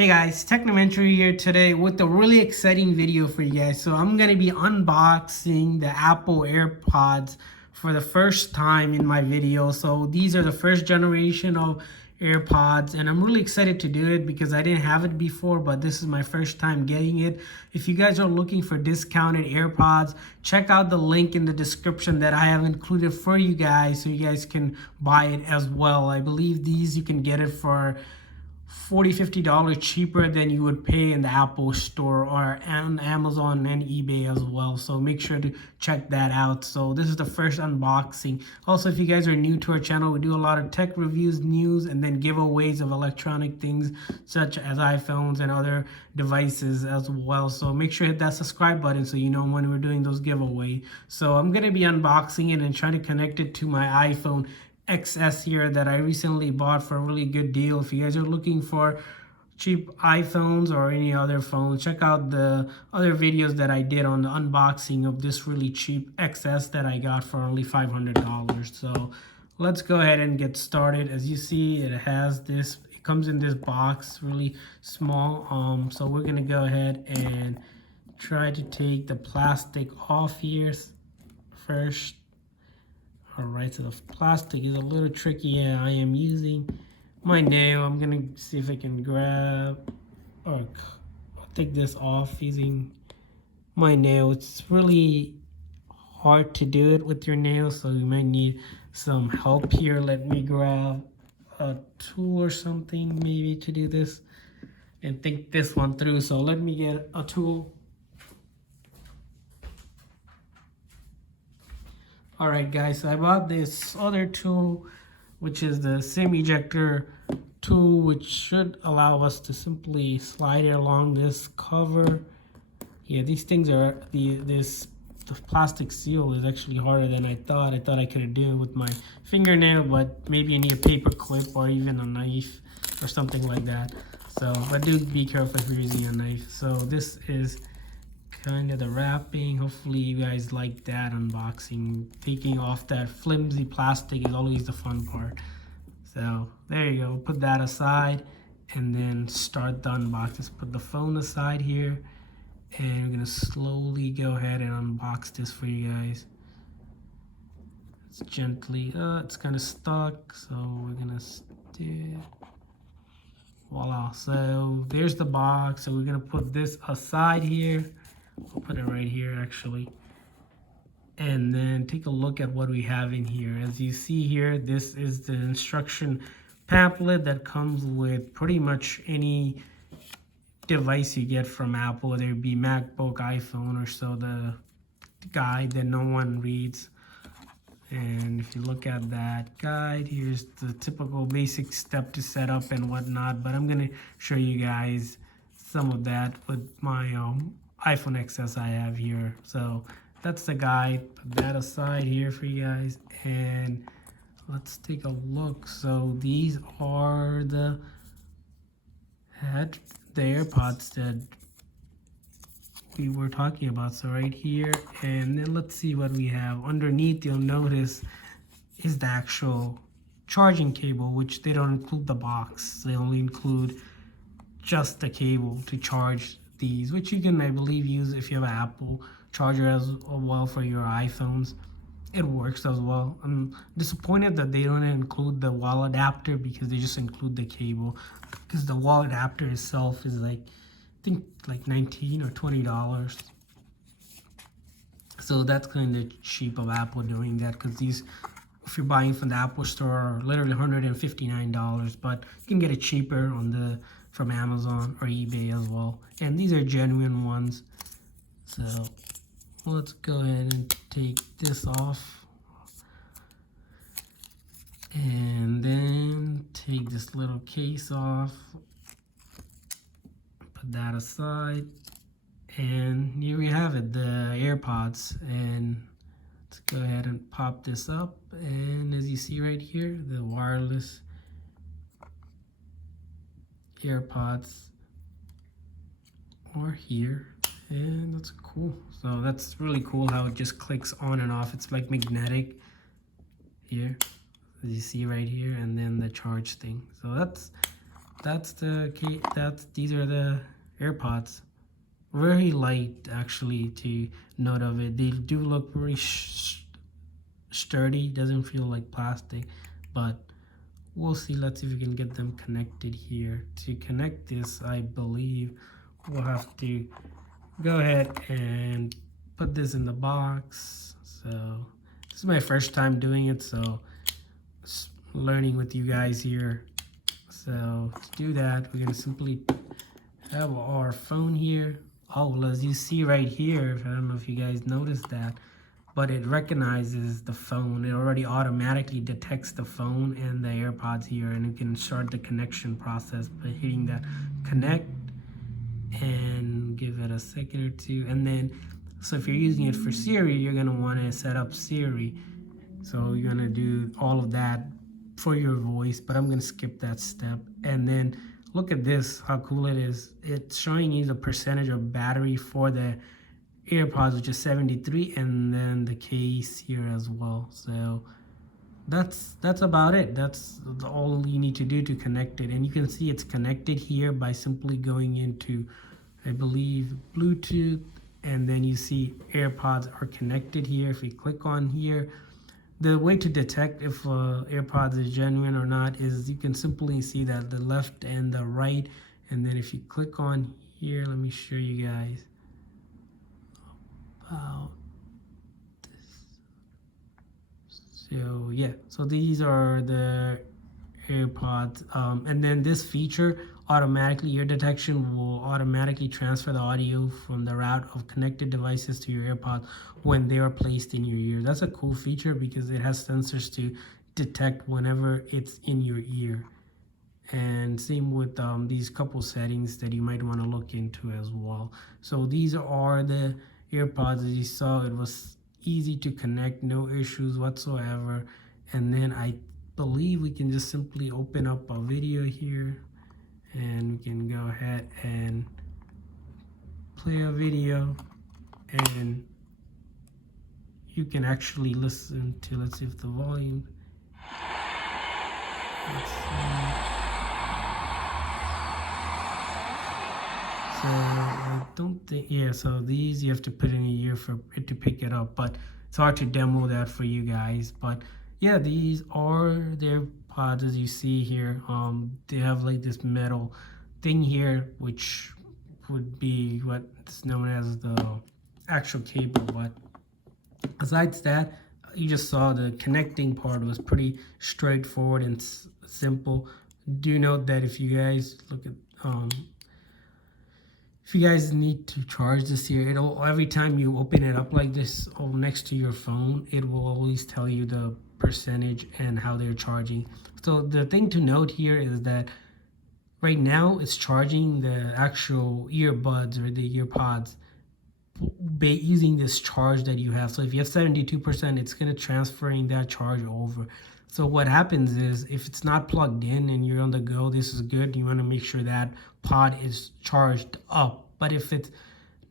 Hey guys, Technomentary here today with a really exciting video for you guys. So I'm going to be unboxing the Apple AirPods for the first time in my video. So these are the first generation of AirPods and I'm really excited to do it because I didn't have it before, but this is my first time getting it. If you guys are looking for discounted AirPods, check out the link in the description that I have included for you guys so you guys can buy it as well. I believe these you can get it for $40-50 cheaper than you would pay in the Apple store or on Amazon and eBay as well. So make sure to check that out. So this is the first unboxing. Also, if you guys are new to our channel, we do a lot of tech reviews, news, and then giveaways of electronic things such as iPhones and other devices as well. So make sure to hit that subscribe button so you know when we're doing those giveaways. So I'm going to be unboxing it and trying to connect it to my iPhone XS here that I recently bought for a really good deal. If you guys are looking for cheap iPhones or any other phones, check out the other videos that I did on the unboxing of this really cheap XS that I got for only $500. So let's go ahead and get started. As you see, it has this, it comes in this box, really small. So we're gonna go ahead and try to take the plastic off here first. Alright, so the plastic is a little tricky. Yeah, I am using my nail. I'm gonna see if I can grab or I'll take this off using my nail. It's really hard to do it with your nail, so you might need some help here. Let me grab a tool or something maybe to do this and think this one through. So let me get a tool. Alright guys, so I bought this other tool, which is the SIM ejector tool, which should allow us to simply slide it along this cover. Yeah, these things are, the plastic seal is actually harder than I thought. I thought I could do it with my fingernail, but maybe you need a paper clip or even a knife or something like that. So, but do be careful if you're using a knife. So this is kind of the wrapping. Hopefully you guys like that unboxing. Taking off that flimsy plastic is always the fun part. So there you go, put that aside and then start the unbox. Just put the phone aside here and we're gonna slowly go ahead and unbox this for you guys. It's gently, it's kind of stuck, so we're gonna voila. So there's the box. So we're gonna put this aside here. I'll put it right here actually. And then take a look at what we have in here. As you see here, this is the instruction pamphlet that comes with pretty much any device you get from Apple, whether it be MacBook, iPhone, or so, the guide that no one reads. And if you look at that guide, here's the typical basic step to set up and whatnot. But I'm gonna show you guys some of that with my iPhone XS I have here. So that's the guide. Put that aside here for you guys and let's take a look. So these are the AirPods that we were talking about. So right here, and then let's see what we have underneath. You'll notice is the actual charging cable, which they don't include the box. They only include just the cable to charge these, which you can, I believe, use if you have an Apple charger as well for your iPhones. It works as well. I'm disappointed that they don't include the wall adapter because they just include the cable, because the wall adapter itself is like, I think like $19 or $20. So that's kind of cheap of Apple doing that, because these, if you're buying from the Apple store, are literally $159, but you can get it cheaper on from Amazon or eBay as well. And these are genuine ones. So let's go ahead and take this off. And then take this little case off. Put that aside. And here we have it, the AirPods. And let's go ahead and pop this up. And as you see right here, the wireless AirPods are here, and that's cool. So that's really cool how it just clicks on and off. It's like magnetic here, as you see right here, and then the charge thing. So that's these are the AirPods. Very light, actually, to note of it. They do look very sturdy. Doesn't feel like plastic, but we'll see. Let's see if we can get them connected here. To connect this, I believe we'll have to go ahead and put this in the box. So this is my first time doing it, so just learning with you guys here. So to do that, we're gonna simply have our phone here. Oh, well, as you see right here, I don't know if you guys noticed that, but it recognizes the phone. It already automatically detects the phone and the AirPods here, and it can start the connection process by hitting that connect and give it a second or two. And then, so if you're using it for Siri, you're gonna wanna set up Siri. So you're gonna do all of that for your voice, but I'm gonna skip that step. And then look at this, how cool it is. It's showing you the percentage of battery for the AirPods, which is 73, and then the case here as well. So that's about it. That's all you need to do to connect it. And you can see it's connected here by simply going into, I believe, Bluetooth, and then you see AirPods are connected here. If we click on here, the way to detect if AirPods is genuine or not is you can simply see that the left and the right, and then if you click on here, let me show you guys about this. So yeah, so these are the AirPods, and then this feature automatically, ear detection will automatically transfer the audio from the route of connected devices to your AirPods when they are placed in your ear. That's a cool feature because it has sensors to detect whenever it's in your ear. And same with these couple settings that you might want to look into as well. So these are the AirPods. As you saw, it was easy to connect, no issues whatsoever. And then I believe we can just simply open up a video here, and we can go ahead and play a video, and you can actually listen to, let's see if the volume, let's see. So I don't think, yeah, so these you have to put in a ear for it to pick it up, but it's hard to demo that for you guys. But yeah, these are their pods, as you see here. They have like this metal thing here, which would be what's known as the actual cable. But besides that, you just saw the connecting part was pretty straightforward and simple. Do note that if you guys look at if you guys need to charge this here, it'll, every time you open it up like this next to your phone, it will always tell you the percentage and how they're charging. So the thing to note here is that right now it's charging the actual earbuds or the earpods using this charge that you have. So if you have 72%, it's going to transferring that charge over. So what happens is if it's not plugged in and you're on the go, this is good. You want to make sure that pod is charged up. But if it's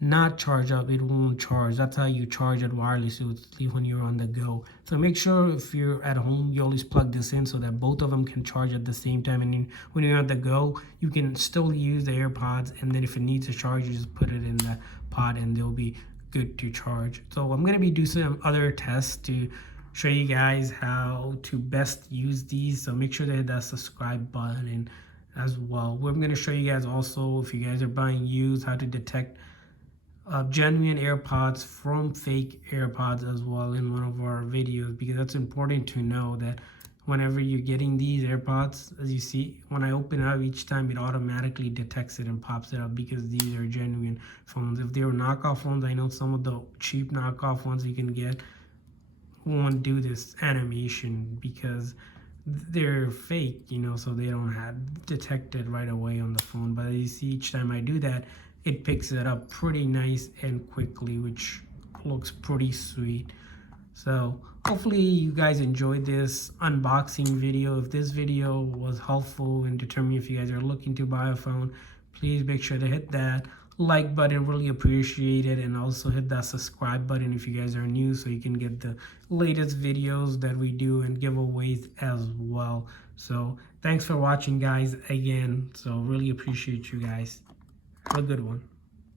not charged up, it won't charge. That's how you charge it wirelessly when you're on the go. So make sure if you're at home, you always plug this in so that both of them can charge at the same time. And when you're on the go, you can still use the AirPods. And then if it needs a charge, you just put it in the pod and they'll be good to charge. So I'm going to be doing some other tests to show you guys how to best use these. So make sure to hit that subscribe button as well. We're going to show you guys also, if you guys are buying used, how to detect genuine AirPods from fake AirPods as well in one of our videos, because that's important to know that whenever you're getting these AirPods, as you see, when I open it up each time, it automatically detects it and pops it up because these are genuine phones. If they were knockoff phones, I know some of the cheap knockoff ones you can get won't do this animation because they're fake, you know, so they don't have detected right away on the phone. But as you see, each time I do that, it picks it up pretty nice and quickly, which looks pretty sweet. So hopefully you guys enjoyed this unboxing video. If this video was helpful in determining if you guys are looking to buy a phone, please make sure to hit that like button, really appreciate it, and also hit that subscribe button if you guys are new so you can get the latest videos that we do and giveaways as well. So thanks for watching, guys, again. So really appreciate you guys. Have a good one.